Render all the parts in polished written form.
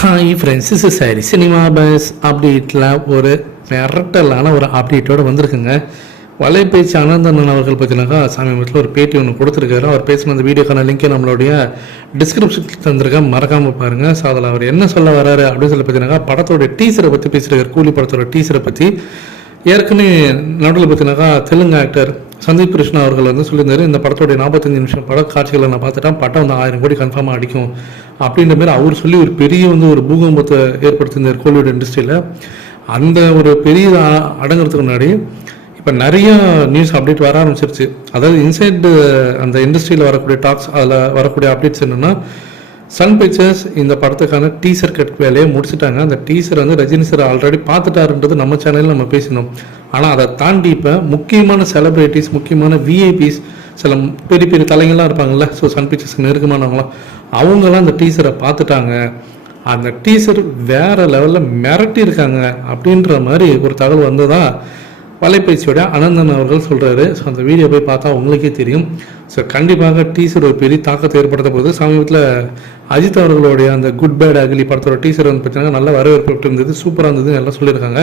Hi friends, is சரி cinema bus அப்டேட்டில் ஒரு மிரட்டலான ஒரு அப்டேட்டோடு வந்திருக்குங்க. வலைபேச்சு அனந்தன் அவர்கள் பார்த்தீங்கன்னாக்கா சமீபத்தில் ஒரு பேட்டி ஒன்று கொடுத்துருக்காரு. அவர் பேசின அந்த வீடியோக்கான லிங்க்கை நம்மளுடைய டிஸ்கிரிப்ஷனில் தந்திருக்கேன், மறக்காமல் பாருங்கள். ஸோ அதில் அவர் என்ன சொல்ல வர்றாரு அப்படின்னு சொல்லி பார்த்தீங்கன்னாக்கா படத்தோட டீசரை பற்றி பேசியிருக்காரு. கூலி படத்தோட டீசரை பற்றி ஏற்கனவே நடுவில் பார்த்தீங்கன்னாக்கா தெலுங்கு ஆக்டர் சந்தீப் கிருஷ்ணா அவர்கள் வந்து சொல்லியிருந்தாரு, இந்த படத்தோடைய 45 நிமிஷம் பட காட்சிகளை நான் பார்த்துட்டேன், படம் வந்து 1000 கோடி கன்ஃபார்மாக அடிக்கும் அப்படின்ற மாதிரி அவர் சொல்லி ஒரு பெரிய ஒரு பூகம்பத்தை ஏற்படுத்தியிருந்தார் கோலிவுட் இண்டஸ்ட்ரியில். அந்த ஒரு பெரிய அடங்குறதுக்கு முன்னாடி இப்போ நிறைய நியூஸ் அப்டேட் வர ஆரம்பிச்சிருச்சு. அதாவது இன்சைடு அந்த இண்டஸ்ட்ரியில் வரக்கூடிய டாக்ஸ், அதில் வரக்கூடிய அப்டேட்ஸ் என்னென்னா, சன் பிக்சர்ஸ் இந்த படத்துக்கான டீசர் கட் வேலையை முடிச்சுட்டாங்க. அந்த டீசர் வந்து ரஜினி சார் ஆல்ரெடி பார்த்துட்டாருன்றது நம்ம சேனலில் நம்ம பேசினோம். ஆனால் அதை தாண்டி இப்போ முக்கியமான செலிப்ரிட்டிஸ், முக்கியமான விஐபிஸ், சில பெரிய பெரிய தலைங்கள்லாம் இருப்பாங்கள்ல, ஸோ சன் பிக்சர்ஸ்க்கு நெருக்கமானவங்களாம், அவங்களாம் அந்த டீசரை பார்த்துட்டாங்க. அந்த டீசர் வேறு லெவலில் மிரட்டி இருக்காங்க அப்படின்ற மாதிரி ஒரு தகவல் வந்ததா வலைபேச்சியோட அனந்தன் அவர்கள் சொல்கிறாரு. ஸோ அந்த வீடியோ போய் பார்த்தா உங்களுக்கே தெரியும். ஸோ கண்டிப்பாக டீசர் ஒரு பெரிய தாக்கத்தை ஏற்படுத்த போது. சமீபத்தில் அஜித் அவர்களுடைய அந்த குட் பேட் அகிலி படத்தோட டீசர் வந்து பார்த்தீங்கன்னா நல்ல வரவேற்பு இருந்தது, சூப்பராக இருந்தது, எல்லாம் சொல்லியிருக்காங்க.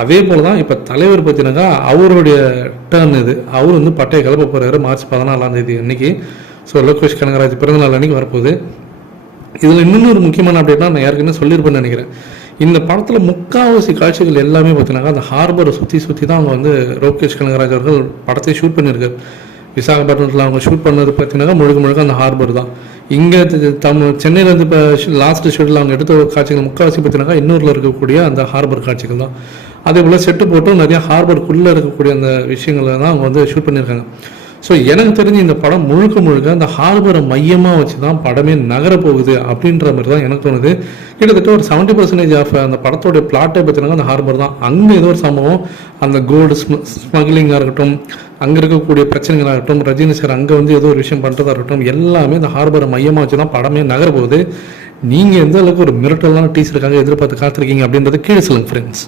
அதே போல் தான் இப்போ தலைவர் பார்த்தீங்கன்னாக்கா அவருடைய டர்ன் இது. அவர் வந்து பட்டையை கிளப்ப போகிறாரு மார்ச் 14 அன்னைக்கு. ஸோ லோகேஷ் கனகராஜ் பிறந்தநாள் அன்னைக்கு வரப்போகுது. இதில் இன்னொரு முக்கியமான அப்டேட்னா நான் ஏற்கனவே சொல்லியிருப்பேன்னு நினைக்கிறேன். இந்த படத்தில் முக்கால்வாசி காட்சிகள் எல்லாமே பார்த்தீங்கன்னா அந்த ஹார்பரை சுற்றி தான் அவங்க வந்து லோகேஷ் கனகராஜ் அவர்கள் படத்தை ஷூட் பண்ணியிருக்காரு. விசாகப்பட்டினத்தில் அவங்க ஷூட் பண்ணது பார்த்தீங்கன்னா முழுக்க அந்த ஹார்பர் தான். இங்கே சென்னையிலேருந்து இப்போ லாஸ்ட் ஷெட்யூலில் அவங்க எடுத்த காட்சிகள் முக்கால்வாசி பார்த்தீங்கன்னா இன்னூரில் இருக்கக்கூடிய அந்த ஹார்பர் காட்சிகள் தான். அதே போல் செட்டு போட்டும் நிறையா ஹார்பருக்குள்ளே இருக்கக்கூடிய அந்த விஷயங்களை தான் அவங்க வந்து ஷூட் பண்ணியிருக்காங்க. ஸோ எனக்கு தெரிஞ்சு இந்த படம் முழுக்க அந்த ஹார்பரை மையமாக வச்சு தான் படமே நகரப்போகுது அப்படின்ற மாதிரி தான் எனக்கு தோணுது. கிட்டத்தட்ட ஒரு 70% ஆஃப் அந்த படத்தோடைய பிளாட்டை பார்த்தீங்கன்னா அந்த ஹார்பர் தான். அங்கே ஏதோ ஒரு சம்பவம், அந்த கோல்டு ஸ்மக்லிங்காக இருக்கட்டும், அங்கே இருக்கக்கூடிய பிரச்சனைகளாக இருக்கட்டும், ரஜினி சார் அங்கே வந்து ஏதோ ஒரு விஷயம் பண்ணுறதா இருக்கட்டும், எல்லாமே இந்த ஹார்பரை மையமாக வச்சு தான் படமே நகரப்போகுது. நீங்கள் எந்த அளவுக்கு ஒரு மிரட்டலான டீசருக்காக எதிர்பார்த்து காத்திருக்கீங்க அப்படின்றது கீழே சொல்லுங்கள் ஃப்ரெண்ட்ஸ்.